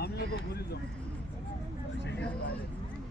আমিও তো ঘুরি তো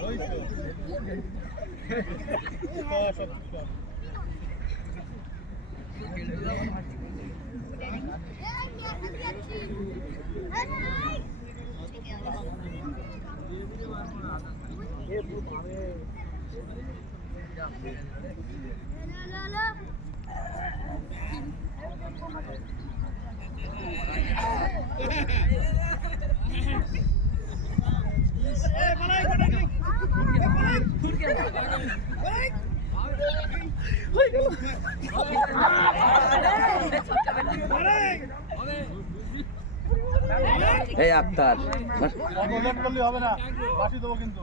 ওই তো এই আক্তার লেট করলে হবে না বাসি দেবো কিন্তু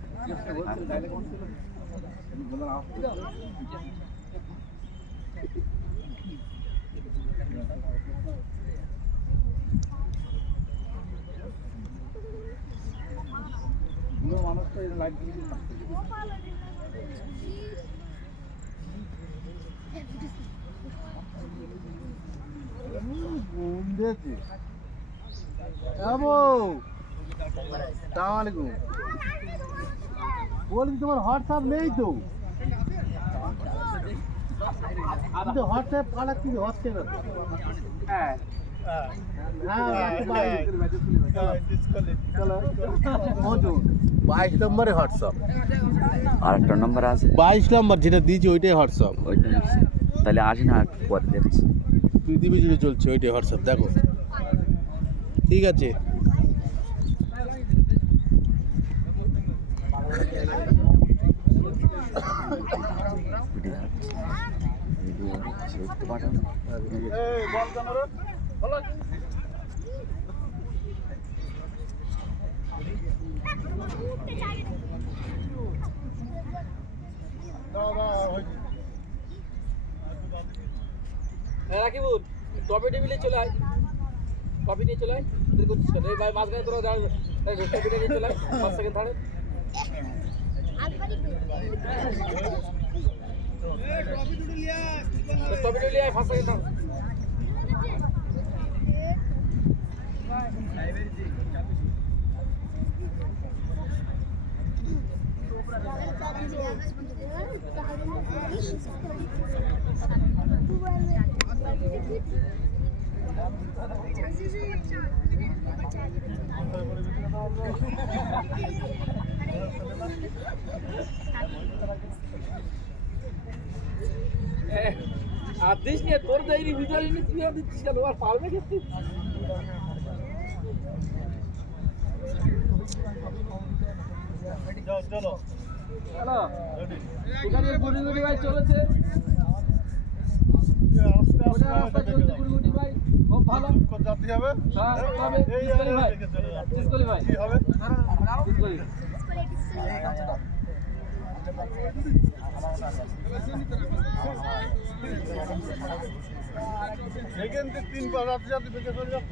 মানুষ তো লাইট বুন্দেছি আবো সালামালাইকুম বলছি তোমার হোয়াটসঅ্যাপ নেই তো। কিন্তু হোয়াটসঅ্যাপ কাটা কি হচ্ছে হ্যাঁ। বাইশ নম্বরে হোয়াটসঅ্যাপ। আর একটা নম্বর আছে। বাইশ নম্বর যেটা দিয়েছি ওইটাই হোয়াটসঅ্যাপ। ওইটা। তাহলে আসি না পরে দেখছি। পৃথিবী জুড়ে চলছে ওইটাই হোয়াটসঅ্যাপ দেখো। ঠিক আছে। রাকিবুল টপি টেবিলে চলে আয়। কপি নিয়ে চলে আয়। তুই করছিস কেন? এই ভাই মাঝখানে তোরা টপিটা নিয়ে চলে আয়। পাঁচ সেকেন্ড ধারে টপি টেবিলে আর দিস নিয়ে তোর দেয়নি ভিতরে নিয়ে তুই আর দিচ্ছিস কেন? আর পারবে খেতে চলো। এখানে গুড়ি গুড়ি ভাই চলেছে। ভালো। হবে। তিন পাঁচ রাত যাতে বেঁচে চলে যাচ্ছ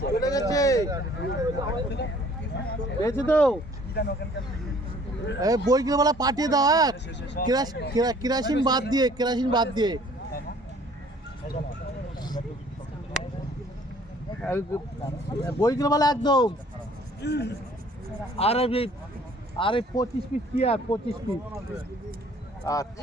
চলে গেছে তো এই বইগুলোবেলা পাঠিয়ে দাও। কেরাস- কেরা- কেরাসিন বাদ দিয়ে কেরাসিন বাদ দিয়ে বই বইগুলোবেলা একদম। আর আর এই পঁচিশ পিস কি আর পঁচিশ পিস আচ্ছা।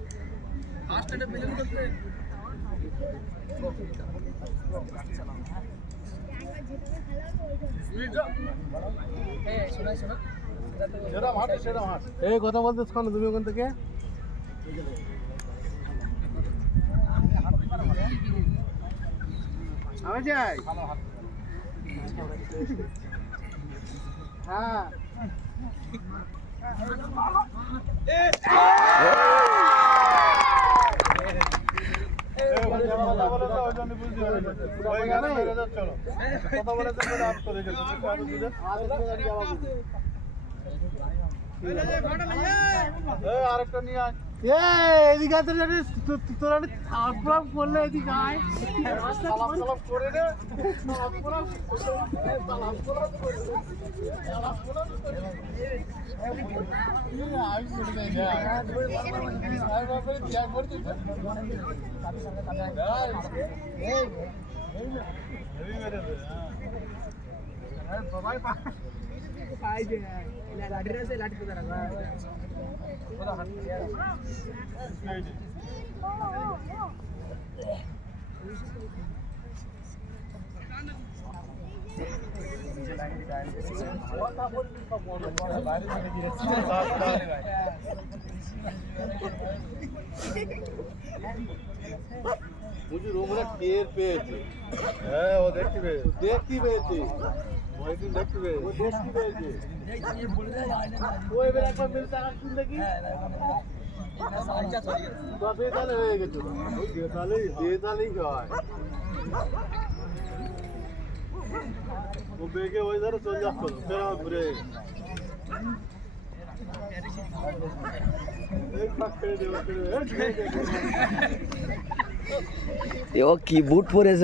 এই কথা বলতে শোনো তুমি ওখান থেকে। আমি যাই। হ্যাঁ। আরেকটা নিয়ে আয়। এদিকে আছে জানি তোরা সালাম করলে এদিকে আয় সালাম সালাম করে রে সালাম সালাম সালাম সালাম করে দে। সালাম সালাম করে দে। আমি করে দেই না। আমি বাপরে ত্যাগ করে দিই। এই, এই না। হেভি মেরে দে, হ্যাঁ। হ্যাঁ, বাবাই পা- বুঝি রোমরা টের পেয়েছে হ্যাঁ ও দেখতে পেয়েছে দেখতে পেয়েছে ওইদিন দেখতে পেয়েছে ও বেগে ওই ধারে চলে যাচ্ছিল ফের ঘুরে ও কি বুট পরেছ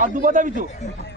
আর দুবার যাবি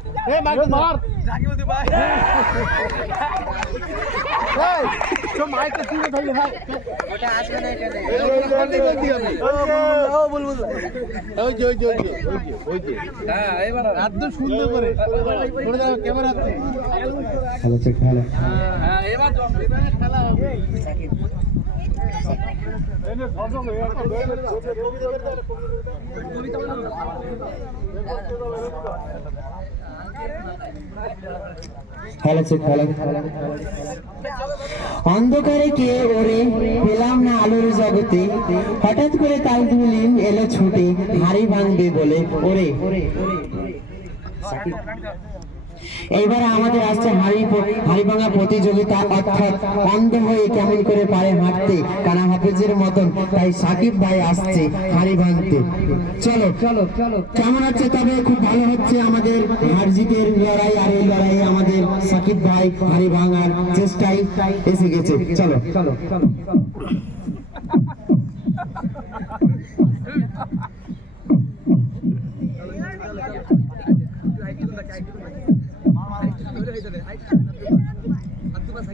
ধরো ধরো ধরো এ মাইক মার এই তো মাইক কে তুই ধরে ভাই। ওটা আসবে না এখানে। ও বল বল ওই যে ওই যে ওই যে ওই যে ওই যে। হ্যাঁ এবার একদম সুন্দর করে করে দাও ক্যামেরা আছে হ্যাঁ এবার খেলা হবে। এনে ধরো খেলেছে খেলে অন্ধকারে কে ওরে পেলাম না আলোর জগতে। হঠাৎ করে তাল তুলিম এলো ছুটে, হাড়ি ভাঙবে বলে। ওরে। এইবারে আমাদের আসছে হাড়ি হাড়ি ভাঙা প্রতিযোগিতা অর্থাৎ অন্ধ হয়ে কেমন করে পারে হাঁটতে কানা হাফিজের মতন, তাই সাকিব ভাই আসছে হাড়ি ভাঙতে। চলো চলো চলো কেমন আছে তবে? খুব ভালো হচ্ছে আমাদের হারজিতের লড়াই, আর এই লড়াই আমাদের সাকিব ভাই হাড়ি ভাঙার চেষ্টায় এসে গেছে। চলো চলো চলো।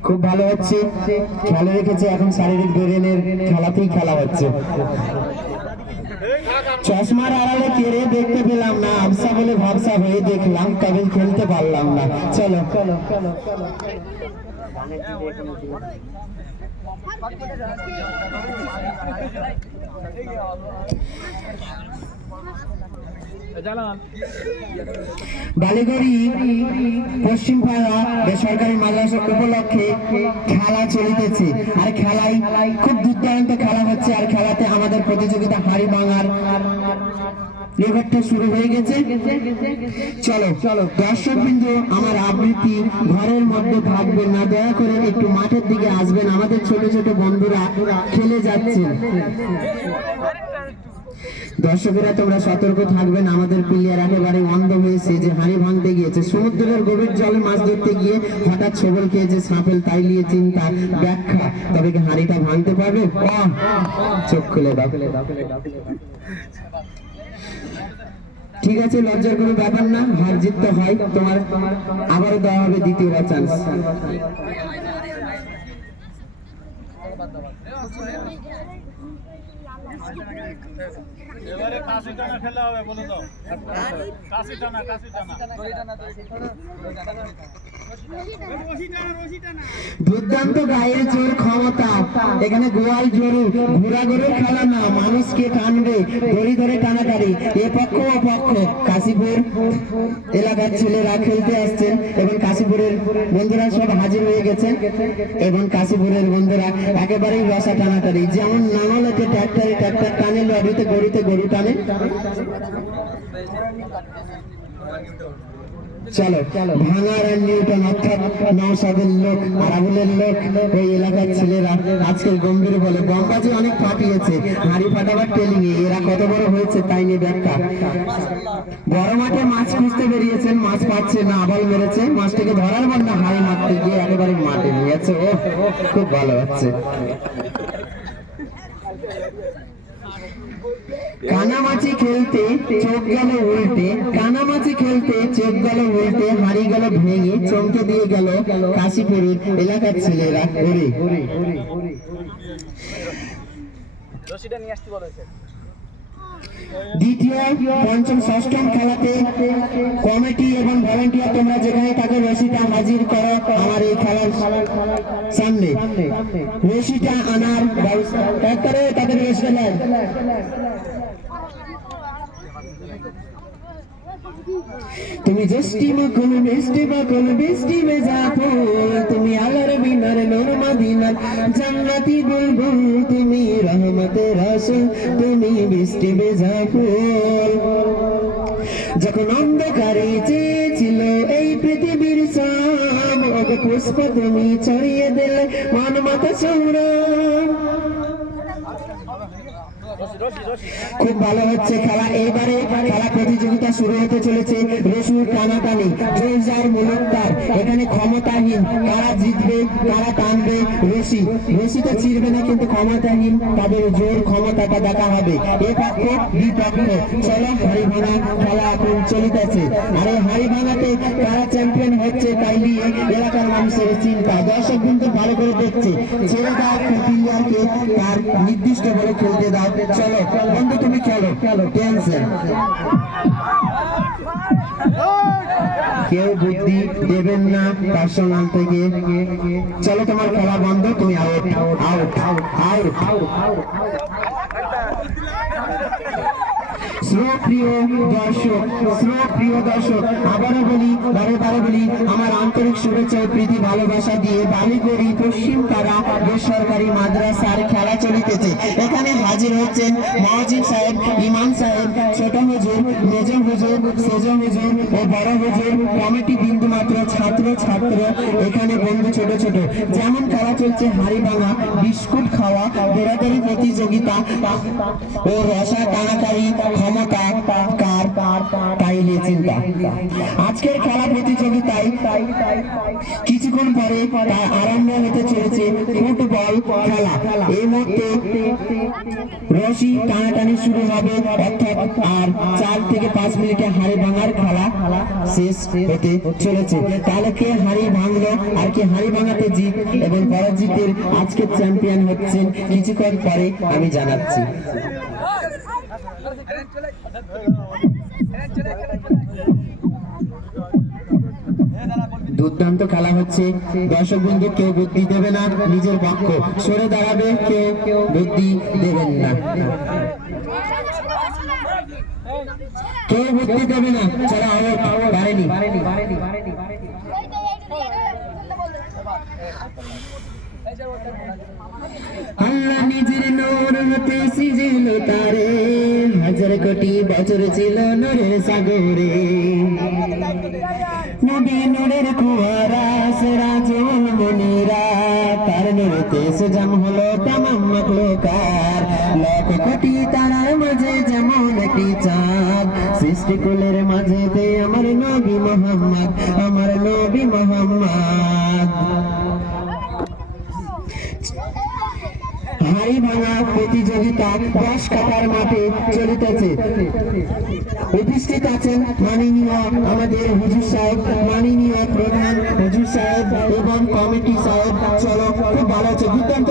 খুব ভালো হচ্ছে। খেলা রেখেছে এখন শারীরিক দৌড়েনের খেলাতেই খেলা হচ্ছে। চশমার আড়ালে কেড়ে দেখতে পেলাম না, আবসা বলে ভাবসা হয়ে দেখলাম, তবে খেলতে পারলাম না। চলো চলো। বালিগড়ি পশ্চিম পাড়া বেসরকারি মাদ্রাসা উপলক্ষে খেলা চলিতেছে। আর খেলাই খুব দুর্দান্ত খেলা হচ্ছে। আর খেলাতে আমাদের প্রতিযোগিতা হাড়ি ভাঙার রেকর্ডটা শুরু হয়ে গেছে। চলো চলো দর্শক বিন্দু আমার আবৃত্তি ঘরের মধ্যে থাকবেন না। দয়া করে একটু মাঠের দিকে আসবেন। আমাদের ছোট ছোট বন্ধুরা খেলে যাচ্ছেন। দর্শকেরা, তোমরা সতর্ক থাকবেন আমাদের প্লেয়ার একেবারে অন্ধ হয়েছে যে হাড়ি ভাঙতে গিয়েছে। সমুদ্রের গভীর জলে মাছ ধরতে গিয়ে হঠাৎ ছবল খেয়েছে সাপেল তাই নিয়ে চিন্তা, ব্যাখ্যা। তবে কি হাড়িটা ভাঙতে পারবে! চোখ খুলে দাও। ঠিক আছে, লজ্জার কোনো ব্যাপার না। হার জিত তো হয়। তোমার আবারও দেওয়া হবে দ্বিতীয়বার চান্স Thank you. এবারে কাশি টানা হবে কাশি টানা কাশি টানা দুর্দান্ত গায়ে জোর ক্ষমতা। এখানে গোয়াল জোরে, ঘোড়া গরুর খেলা না, মানুষকে টানবে, দড়ি ধরে টানাটারি এ পক্ষ, ও পক্ষ। কাশীপুর এলাকার ছেলেরা খেলতে আসছেন, এবং কাশীপুরের বন্ধুরা সব হাজির হয়ে গেছেন, এবং কাশীপুরের বন্ধুরা একেবারেই রসা টানাটারি যেমন নাঙলেতে ট্র্যাক্টরে ট্র্যাক্টর টানে লরিতে গরুতে গরু টানে চলো চলো। ভাঙার নিউটন অর্থাৎ নৌসাদের লোক আরাবুলের লোক ওই এলাকার ছেলেরা আজকের গম্ভীর বলে। গম্বাজি অনেক ফাটিয়েছে, হাড়ি ফাটাবার টেলিং এরা কত বড় হয়েছে তাই নিয়ে ব্যাখ্যা। বড় মাঠে মাছ খুঁজতে বেরিয়েছেন, মাছ পাচ্ছে না, আবাল মেরেছে। মাছটাকে ধরার পর না হাড়ি মারতে গিয়ে একেবারে মাঠে নিয়েছে। ও খুব ভালো হচ্ছে কানামাছি খেলতে চোখ গেল উল্টে, কানামাছি খেলতে চোখ গেল উল্টে, হাড়ি গেল ভেঙে, চমকে দিয়ে গেল কাশীপুরের এলাকার ছেলেরা। বলেছে দ্বিতীয়, পঞ্চম খেলাতে এবং ভলেন্টিয়ার যেখানে হাজির খেলার সামনে। রশিটা আনার ব্যবস্থা ডাক্তারে তাদের রশিটা নেয় তুমি জষ্টি মকুল বৃষ্টি বকুল বৃষ্টি বেজা ফুল তুমি আলার বিনার নূর মদিনার জান্নাতি বুলবুল, তুমি রহমতে রাসূল, তুমি বৃষ্টি বেজা যখন অন্ধকারে চেয়েছিল এই পৃথিবীর সব পুষ্প তুমি ছড়িয়ে দিলে মন মাথা সৌরভ। খুব ভালো হচ্ছে খেলা। এবারে খেলা প্রতিযোগিতা শুরু হতে চলেছে রসুর টানাটানি। জোরজার মুলুকদার। এখানে ক্ষমতাহীন। কারা জিতবে, কারা টানবে? রশি। তো ছিড়বে না, কিন্তু ক্ষমতাহীন তাদের জোর ক্ষমতাটা দেখা হবে। এ পক্ষ বিপক্ষ চলো হাড়িভাঙা খেলা এখন চলিতেছে। আর এই হাড়িভাঙাতে কারা চ্যাম্পিয়ন হচ্ছে তাই নিয়ে এলাকার মানুষের চিন্তা। দর্শক কিন্তু ভালো করে দেখছে। ছেড়ে দাও প্লেয়ারকে তার নির্দিষ্ট বলে খেলতে দাও। চলো বন্ধু, তুমি খেলো খেলো টেনশন কেউ বুদ্ধি দেবেন না পার্সোনাল থেকে। চলো, তোমার খেলা বন্ধ, তুমি out out out out slow আন্তরিক ভালোবাসা দিয়ে বালিগড়ি পশ্চিম পাড়া বেসরকারি মাদ্রাসার খেলা চলিতেছে। এখানে হাজির হচ্ছেন মহাজিব সাহেব, ইমাম এখানে বন্ধু ছোট ছোট। যেমন খেলা চলছে হাড়ি ভাঙা বিস্কুট খাওয়া দৌড়াদৌড়ি প্রতিযোগিতা ও রসা টানাটানি ক্ষমতা, কার তাই নিয়ে চিন্তা। আজকের খেলা প্রতিযোগিতায় কিছুক্ষণ পরে আরম্ভ হতে চলেছে ফুটবল খেলা। এই মুহূর্তে রশি টানাটানি শুরু হবে, অর্থাৎ আর চার থেকে পাঁচ মিনিটে হাড়ি ভাঙার খেলা শেষ হতে চলেছে। তাহলে কে হাড়ি ভাঙলো আর কে হাড়ি ভাঙাতে জিত এবং পরাজিতের আজকের চ্যাম্পিয়ন হচ্ছেন কিছুক্ষণ পরে আমি জানাচ্ছি। দুর্দান্ত খেলা হচ্ছে। দর্শক বন্ধু, কেউ বুদ্ধি দেবে না, নিজের পক্ষ। সরে দাঁড়াবে, কেউ বুদ্ধি দেবেন না। কেউ বুদ্ধি দেবে না, চলো আউট পারেনি আল্লাহ নিজের নূর হতে সিজিল তারে। হাজার কোটি বছর ছিল নূরের সাগরে। নবী নূরের কুয়ারা সেরা জল মনিরা, তার নূরেতে সুজাম হলো তামাম মখলুকার। লাখ কোটি তারার মাঝে যেমন একটি চাঁদ সৃষ্টিকুলের মাঝেতে আমার নবী মোহাম্মদ, আমার নবী মোহাম্মদ। হাড়ি ভাঙা প্রতিযোগিতা দশ কাটার মাঠে চলিতেছে। উপস্থিত আছেন মাননীয় আমাদের হুজুর সাহেব, মাননীয় প্রধান হুজুর সাহেব এবং কমিটি সাহেব চলো খুব ভালো আছে দুর্দান্ত।